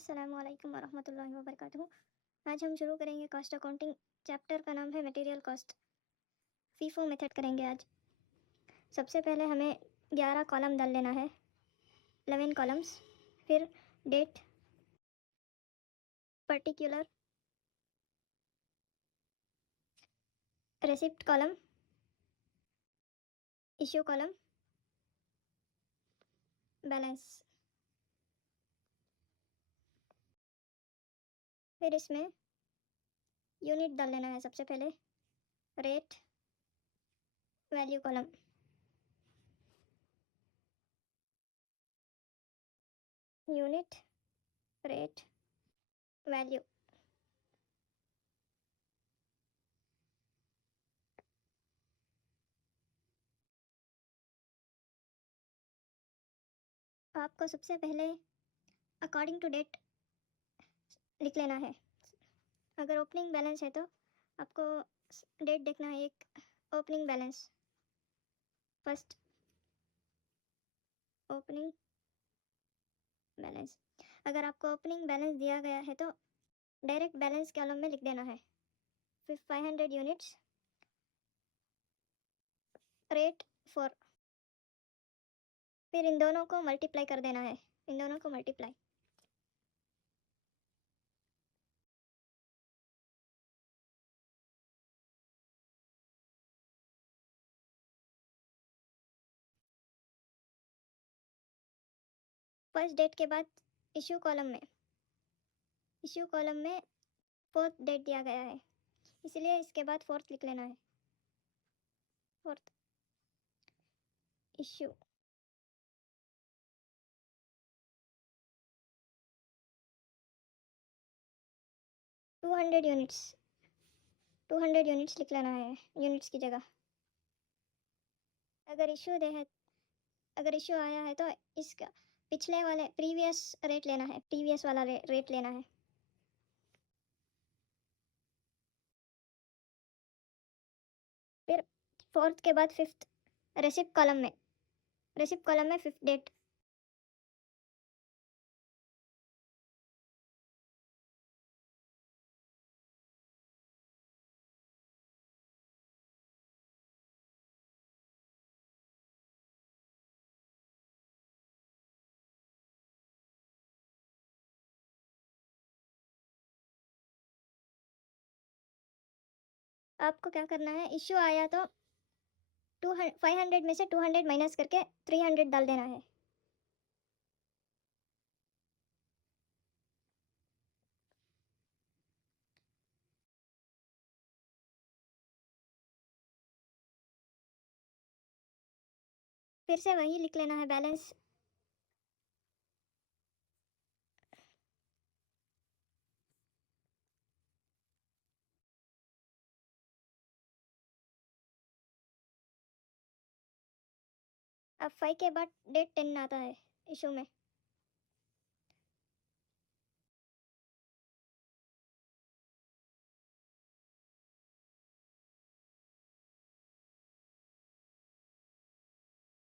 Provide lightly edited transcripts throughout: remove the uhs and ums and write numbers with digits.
अस्सलामुअलैकुम वरहमतुल्लाहि वबरकातुहू। आज हम शुरू करेंगे कॉस्ट अकाउंटिंग। चैप्टर का नाम है मटेरियल कॉस्ट। फीफो मेथड करेंगे आज। सबसे पहले हमें 11 कॉलम डाल लेना है, 11 कॉलम्स। फिर date, particular, receipt column, issue column, balance. फिर इसमें यूनिट डाल लेना है सबसे पहले, rate, value column. Unit, rate, value. आपको सबसे पहले अकॉर्डिंग टू डेट लिख लेना है। अगर ओपनिंग बैलेंस है तो आपको डेट देखना है, एक opening balance, first opening balance. अगर आपको ओपनिंग बैलेंस दिया गया है तो डायरेक्ट बैलेंस कॉलम में लिख देना है। फिर 500 यूनिट्स, रेट 4। फिर इन दोनों को मल्टीप्लाई कर देना है, इन दोनों को मल्टीप्लाई। फर्स्ट डेट के बाद इश्यू कॉलम में फोर्थ डेट दिया गया है, इसलिए इसके बाद फोर्थ लिख लेना है। Fourth issue, two hundred units लिख लेना है यूनिट्स की जगह। अगर इशू आया है तो इसका पिछले वाले प्रीवियस रेट लेना है, प्रीवियस वाला रेट लेना है। फिर फोर्थ के बाद फिफ्थ, रेसिप्ट कॉलम में फिफ्थ डेट। आपको क्या करना है, इश्यू आया तो 500 में से 200 माइनस करके 300 डाल देना है। फिर से वही लिख लेना है बैलेंस। अब 5 के बाद डेट 10 आता है इशू में।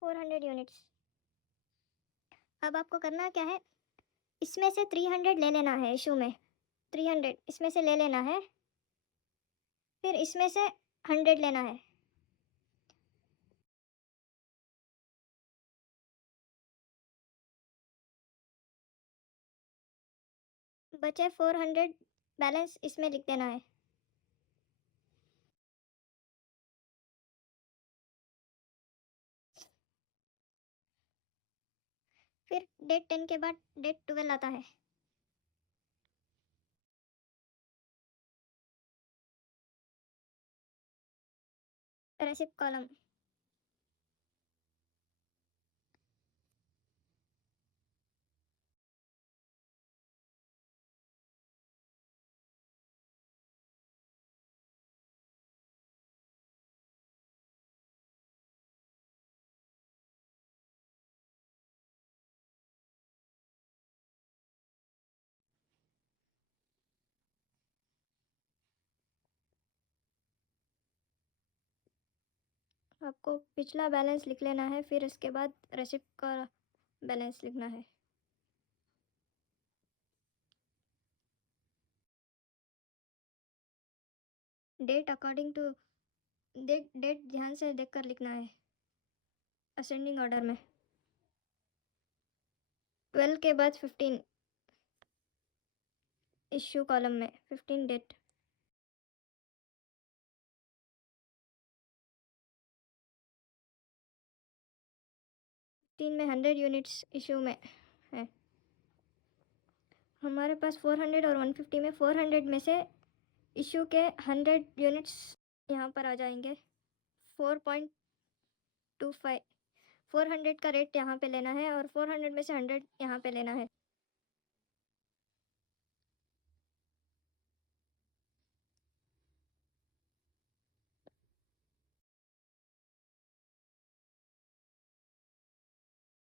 Four hundred units. अब आपको करना क्या है, इसमें से 300 ले लेना है इशू में, 300 इसमें से ले लेना है। फिर इसमें से 100 लेना है। बचे 400 बैलेंस इसमें लिख देना है। फिर डेट 10 के बाद डेट 12 आता है। रेसिप्ट कॉलम, आपको पिछला बैलेंस लिख लेना है। फिर इसके बाद रेसिप्ट का बैलेंस लिखना है। डेट अकॉर्डिंग टू डेट ध्यान से देखकर लिखना है असेंडिंग ऑर्डर में। 12 के बाद 15 इश्यू कॉलम में 15 डेट। 15 में 100 यूनिट्स इशू में है। हमारे पास 400 और 150 में 400 में से इशू के 100 यूनिट्स यहाँ पर आ जाएंगे। 4.25 400 का रेट यहाँ पे लेना है और 400 में से 100 यहाँ पे लेना है।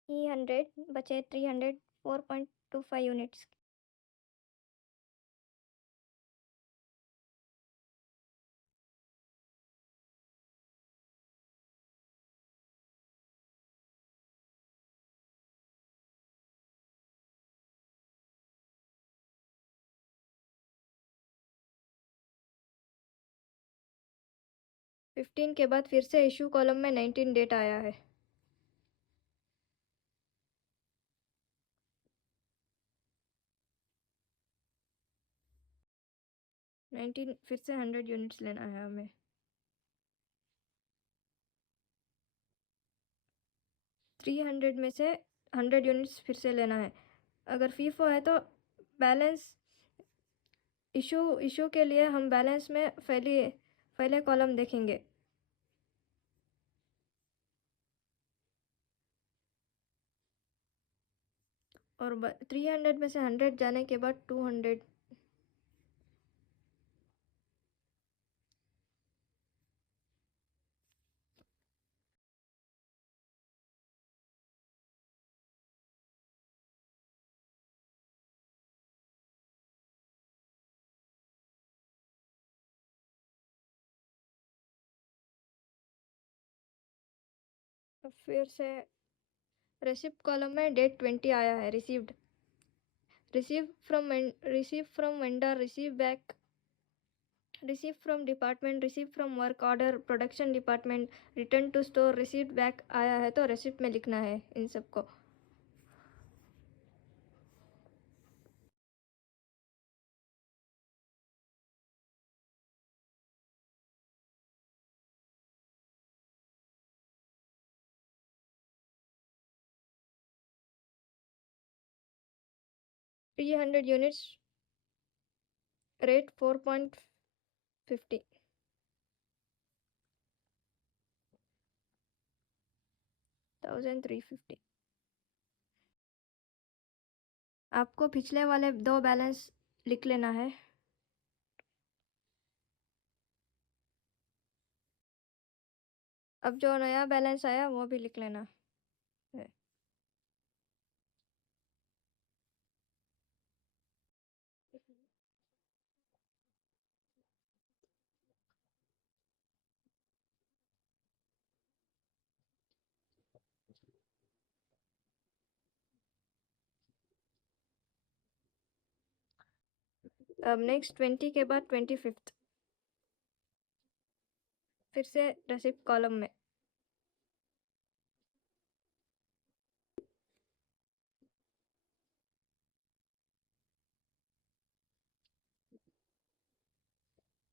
ये 100 बचे 300 4.25 यूनिट्स। फिफ्टीन के बाद फिर से इशू कॉलम में 19 डेट आया है। 19 फिर से 100 यूनिट्स लेना है हमें। 300 में से 100 यूनिट्स फिर से लेना है। अगर फीफो है तो बैलेंस इशू के लिए हम बैलेंस में पहले कॉलम देखेंगे। और 300 में से 100 जाने के बाद 200 फिर से रिसिप्ट कॉलम में डेट 20 आया है। Receive from vendor, receive back, receive from department, receive from work order, production department, return to store, receive back आया है तो रिसिप्ट में लिखना है इन सबको। Three 100 units rate 4.50 1350। आपको पिछले वाले दो बैलेंस लिख लेना है। अब जो नया बैलेंस आया वो भी लिख लेना है। अब नेक्स्ट 20 के बाद 25 फिर से रिसिप्ट कॉलम में।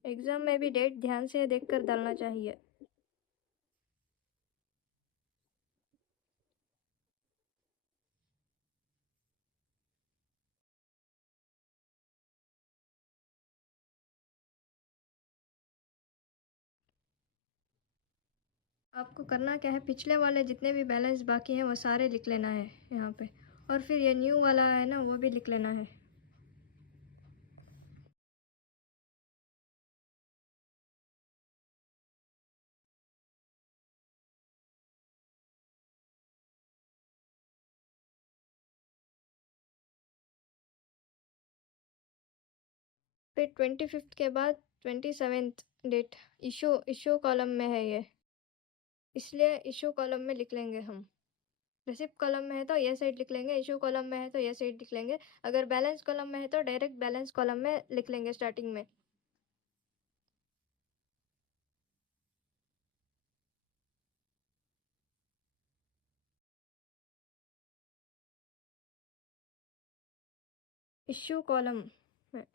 एग्जाम में भी डेट ध्यान से देखकर डालना चाहिए। आपको करना क्या है, पिछले वाले जितने भी बैलेंस बाकी हैं वो सारे लिख लेना है यहाँ पे, और फिर ये न्यू वाला है ना वो भी लिख लेना है। फिर 25 के बाद 27 डेट इशू कॉलम में है ये, इसलिए इशू कॉलम में लिख लेंगे हम। रिसिप्ट कॉलम में है तो ये साइड लिख लेंगे, इशू कॉलम में है तो ये साइड लिख लेंगे। अगर बैलेंस कॉलम में है तो डायरेक्ट बैलेंस कॉलम में लिख लेंगे स्टार्टिंग में। इश्यू कॉलम में,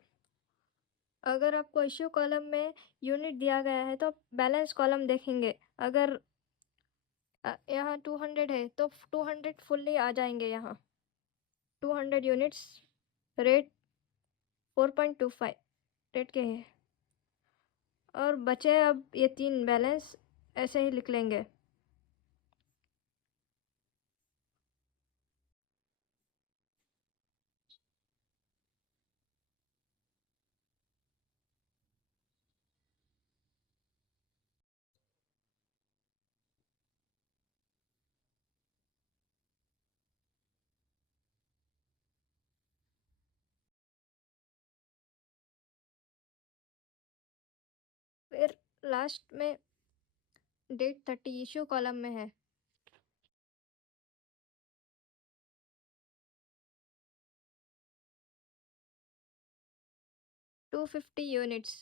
अगर आपको इश्यू कॉलम में यूनिट दिया गया है तो बैलेंस कॉलम देखेंगे। अगर यहाँ 200 है तो 200 फुल्ली आ जाएंगे। यहाँ 200 यूनिट्स रेट 4.25 रेट के हैं, और बचे अब ये 3 बैलेंस ऐसे ही लिख लेंगे। फिर लास्ट में डेट 30 इशू कॉलम में है। टू 50 यूनिट्स,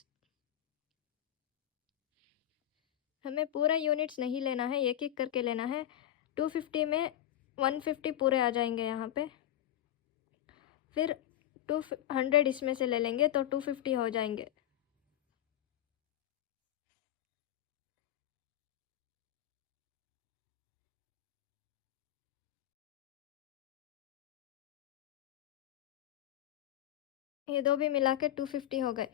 हमें पूरा यूनिट्स नहीं लेना है, एक एक करके लेना है। 250 में 150 पूरे आ जाएंगे यहाँ पे, फिर 200 इसमें से ले लेंगे तो 250 हो जाएंगे। ये दो भी मिला के 250 हो गए।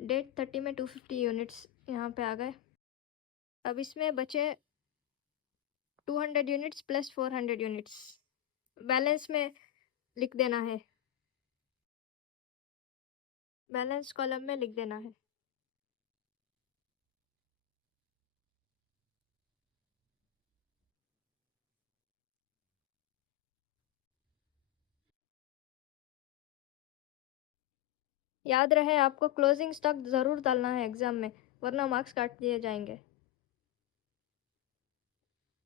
डेट 30 में 250 यूनिट्स यहाँ पे आ गए। अब इसमें बचे 200 यूनिट्स प्लस 400 यूनिट्स बैलेंस में लिख देना है, बैलेंस कॉलम में लिख देना है। याद रहे आपको क्लोजिंग स्टॉक ज़रूर डालना है एग्ज़ाम में, वरना मार्क्स काट दिए जाएंगे।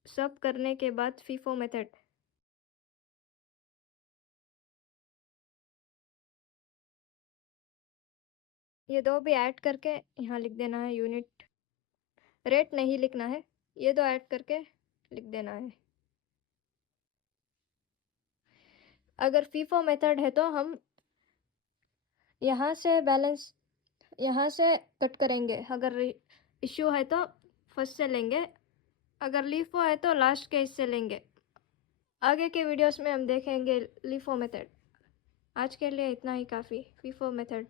सब करने के बाद फीफो मेथड, ये दो भी ऐड करके यहाँ लिख देना है यूनिट। रेट नहीं लिखना है, ये दो ऐड करके लिख देना है। अगर फीफो मेथड है तो हम यहाँ से बैलेंस यहाँ से कट करेंगे। अगर इश्यू है तो फर्स्ट से लेंगे, अगर लीफो है तो लास्ट के हिस्से लेंगे। आगे के वीडियोस में हम देखेंगे लीफो मेथड। आज के लिए इतना ही काफ़ी। FIFO method.